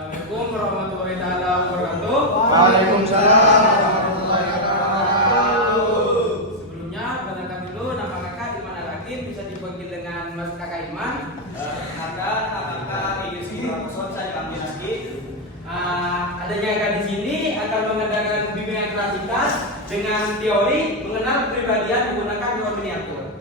Assalamualaikum warahmatullahi wabarakatuh. Waalaikumsalam warahmatullahi wabarakatuh. Sebelumnya, perkenalkan dulu nama kakak Iman Al-Hakim, bisa dipanggil dengan Mas Kakak Iman. Kakak Idris Prakoso bisa dipanggil Rizky. Adanya kakak di sini akan mengadakan bimbingan kreativitas dengan teori mengenal kepribadian menggunakan hewan miniatur.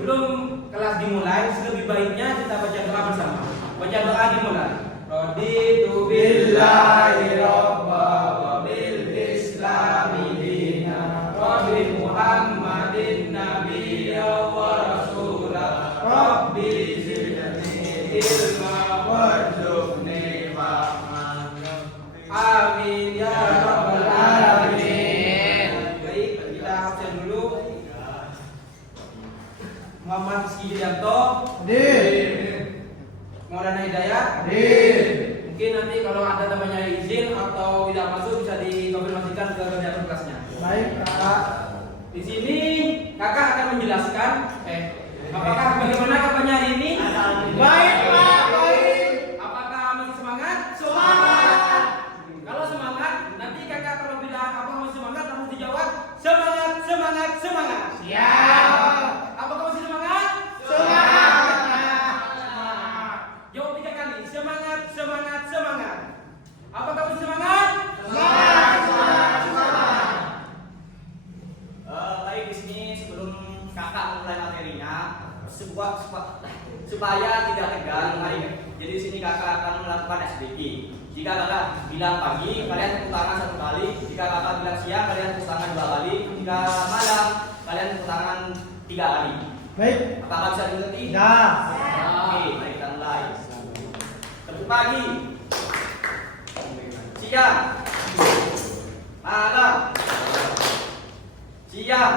Sebelum kelas dimulai, lebih baiknya kita baca doa bersama. Baca doa dimulai. Raditu billahi robba wa bil islami dina wa bi Muhammadin nabiyya wa rasulah. Rabbi zidni ilma warzuqni fahman. Amin ya rabbal alamin. Baik, kita absen dulu. Muhammad Rizky Yulianto, Maulana Hidayat, mungkin nanti kalau ada temannya izin atau tidak masuk bisa dikonfirmasikan ke koordinator kelasnya. Baik, Kakak. Di sini kakak akan menjelaskan, apakah bagaimana kabarnya hari ini? Baik, Pak. Baik. Apakah masih semangat? Semangat. Kalau semangat, nanti kakak kalau bilang apa masih semangat harus dijawab semangat, semangat, semangat. Siap. Apakah masih semangat? Semangat. Jawab 3 kali. Semangat, semangat, semangat. Apakah masih semangat? Semangat. Semangat. Semangat. Baik, di sini sebelum kakak mulai materinya, supaya tidak tegang, jadi di sini kakak akan melakukan SBQ. Jika kakak bilang pagi, kalian tepuk tangan 1 kali. Jika kakak bilang siang, kalian tepuk tangan 2 kali. Jika malam, kalian tepuk tangan 3 kali. Baik. Apakah bisa dimengerti? Ya. Oke, mari kita mulai. Tepuk pagi, siang, malam, siang,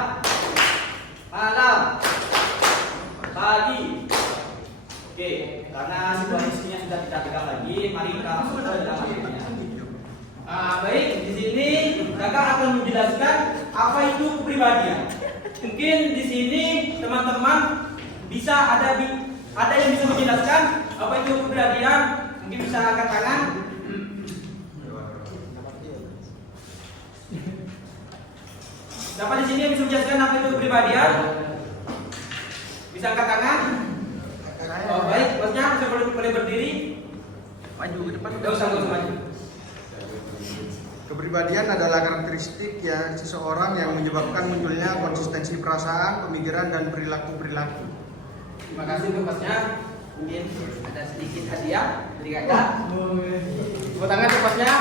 malam, pagi. Oke, karena situasinya sudah tidak tegang lagi, mari kita masuk ke dalam materinya. Baik, di sini kakak akan menjelaskan apa itu kepribadian. Mungkin di sini teman-teman bisa ada yang bisa menjelaskan apa itu kepribadian. Mungkin bisa angkat tangan. Siapa di sini yang bisa menjelaskan apa itu kepribadian? Bisa angkat tangan? Oh, baik, bosnya bisa boleh berdiri. Maju ke depan. Tidak usah maju. Kepribadian adalah karakteristik yang seseorang yang menyebabkan munculnya konsistensi perasaan, pemikiran, dan perilaku-perilaku. Terima kasih untuk bosnya. Mungkin ada sedikit hadiah dari kakak. Tepuk tangan untuk bosnya.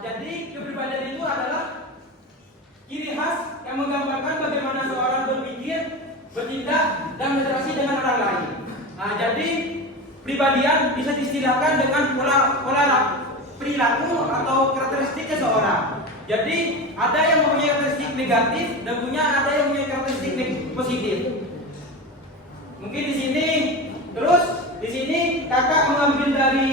Jadi kepribadian itu adalah ciri khas yang menggambarkan bagaimana seorang berpikir, bertindak, dan berinteraksi dengan orang lain. Jadi kepribadian bisa diistilahkan dengan pola perilaku atau karakteristik seseorang. Jadi ada yang mempunyai karakteristik negatif dan ada yang mempunyai karakteristik positif. Mungkin di sini kakak mengambil dari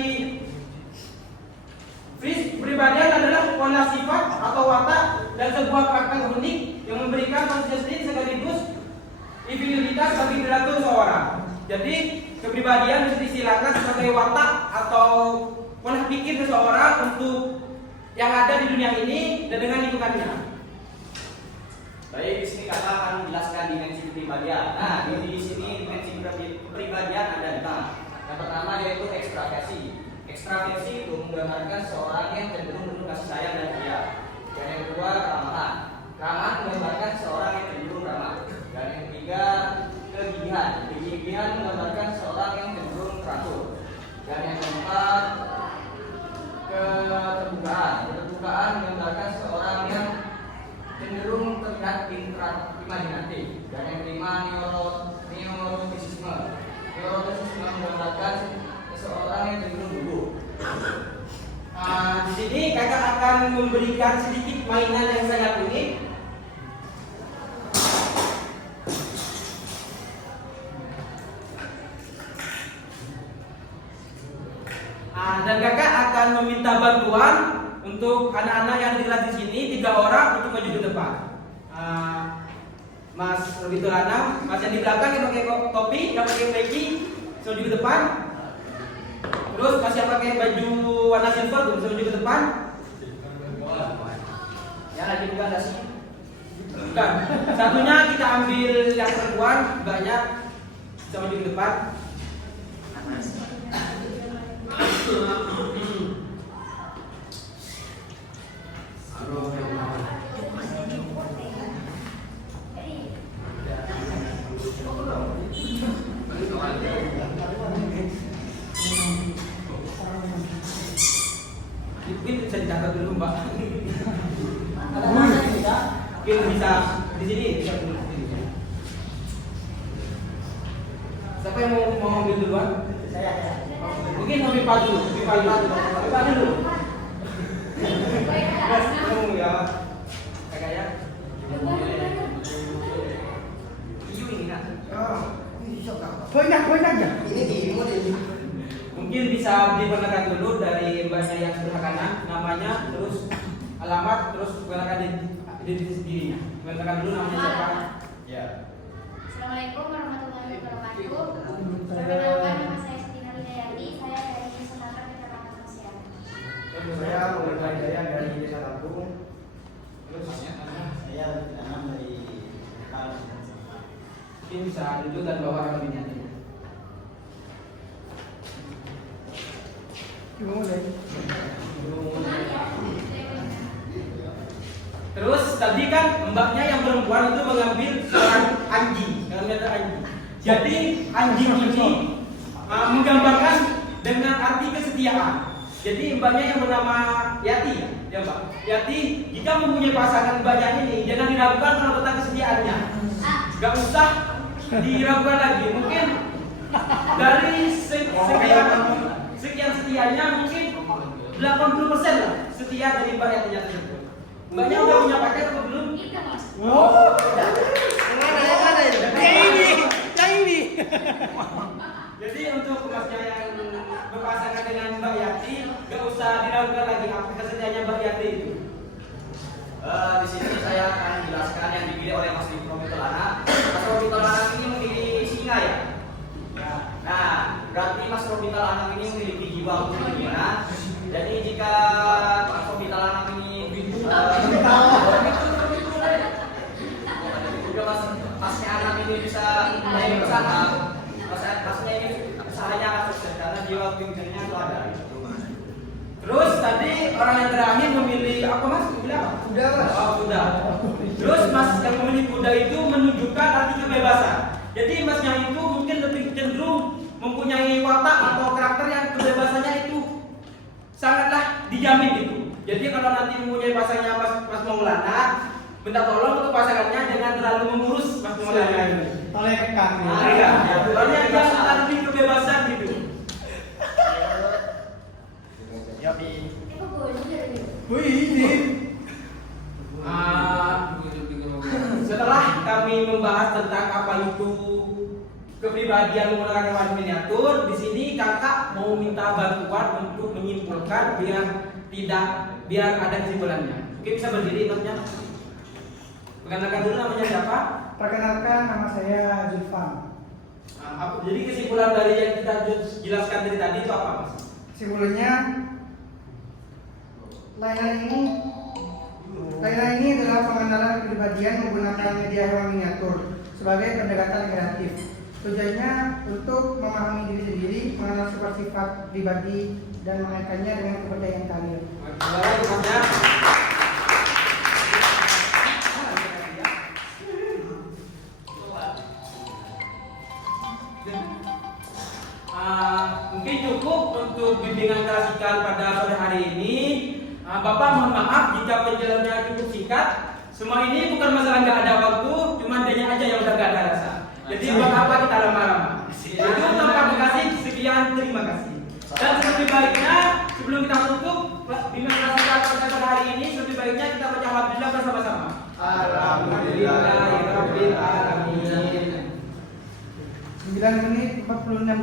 kepribadian adalah pola sifat atau watak dan sebuah karakter unik yang memberikan konsistensi sekaligus individualitas bagi perilaku seseorang. Jadi kepribadian bisa diistilahkan sebagai watak atau pola pikir seseorang untuk yang ada di dunia ini dan dengan lingkungannya. Baik, di sini kakak akan menjelaskan dimensi kepribadian. Nah, di sini dimensi kepribadian ada 5. Yang pertama yaitu ekstraversi. Ekstraversi itu menggambarkan seorang yang cenderung penuh kasih sayang dan ceria. Dan yang kedua, keramahan. Keramahan menggambarkan seorang yang cenderung ramah. Dan yang ketiga, kegigihan. Kegigihan menggambarkan seorang yang cenderung teratur. Dan yang keempat, keterbukaan. Keterbukaan menggambarkan seorang yang cenderung terlihat imajinatif. Dan yang kelima, neurotisisme. Neurotisisme menggambarkan seseorang yang cenderung gugup. Di sini kakak akan memberikan sedikit mainan yang sangat unik. Dan kakak akan meminta bantuan untuk anak-anak yang di kelas di sini 3 orang untuk maju ke depan. Mas Robi Tulana, Mas yang di belakang yang pakai topi, yang pakai peci, maju ke depan. Terus Mas yang pakai baju warna silver tuh bisa maju ke depan. Yang lagi bukan dasi. Bukan. Satunya kita ambil yang perempuan, banyak bisa maju ke depan. Mungkin bisa dicatat dulu Mbak. Mungkin bisa di sini. Siapa yang mau ambil duluan? Saya. Mungkin mau pipa dulu, pipa dulu. Mas, kamu ya? Kayak Iyu ini kan? Banyak ya. Mungkin bisa diperkenalkan dulu dari mbaknya yang sebelah kanan, namanya, terus alamat, terus perkenalkan identitas dirinya. Perkenalkan dulu namanya siapa? Ya. Assalamualaikum warahmatullahi wabarakatuh. Perkenalkan nama saya Siti Nurhayati, saya dari Desa Lampung, Kecamatan Masian. Saya Muhammad Jaya dari Desa Lampung. Terus Saya Danang dari mungkin bisa duduk dan bawa rekeningnya. Terus tadi kan mbaknya yang perempuan itu mengambil seorang anjing, Jadi anjing ini menggambarkan dengan arti kesetiaan. Jadi mbaknya yang bernama Yati, ya Mbak. Yati, jika mempunyai pasangan mbaknya ini, jangan diragukan kalau tentang kesetiaannya. Gak usah diragukan lagi. Mungkin dari sekian setianya mungkin 80% lah setia dari mbak Yatinya tersebut. Mbaknya udah punya pacar atau belum? Oh, yang ini. Jadi untuk masnya yang berpasangan dengan Mbak Yati, gak usah diragukan lagi apa kesetiaannya Mbak Yati itu. Di sini saya akan menjelaskan yang dipilih oleh Mas Robi Tulana. Mas Robi Tulana ini memiliki singa ya. Nah, berarti Mas Robi Tulana ini memiliki jiwa untuk gimana? Jadi jika Mas Robi Tulana ini juga masnya anak ini bisa naik ke sana, masnya ini usahanya akan sukses karena jiwa pimpinannya itu ada. Terus tadi orang yang terakhir memilih apa Mas? Memilih apa? Kuda, Mas. Oh, kuda. Terus Mas yang memilih kuda itu menunjukkan arti kebebasan. Jadi Masnya itu mungkin lebih cenderung mempunyai watak atau karakter yang kebebasannya itu sangatlah dijamin gitu. Jadi kalau nanti mempunyai pasangannya Mas Maulana, minta tolong untuk pasangannya jangan terlalu mengurus Mas Maulana ini. Oleh kami. Iya, soalnya dia lebih kebebasan gitu. Wih, Setelah kami membahas tentang apa itu kepribadian menggunakan hewan miniatur, di sini kakak mau minta bantuan untuk menyimpulkan biar ada kesimpulannya. Oke, bisa berdiri Masnya. Perkenalkan dulu namanya siapa? Perkenalkan, nama saya Zulfan. Jadi kesimpulan dari yang kita jelaskan dari tadi itu apa Mas? Kesimpulannya, layanan ini adalah pengenalan kepribadian menggunakan media hewan miniatur sebagai pendekatan kreatif. Tujuannya untuk memahami diri sendiri, mengenal sifat-sifat pribadi, dan mengaitkannya dengan kepercayaan kalian. Mungkin cukup untuk bimbingan klasikal pada sore hari ini. Bapak mohon maaf jika penjelasannya cukup singkat. Semua ini bukan masalah nggak ada waktu, cuma dia aja yang udah nggak ada rasa. Jadi buat apa kita lama-lama? Itu tanpa terima sekian, terima kasih. Dan lebih baiknya sebelum kita tutup bimbingan klasikal pada sore hari ini, lebih baiknya kita baca alhamdulillah bersama-sama. Alhamdulillahirabbil alamin. 9 menit 46 detik.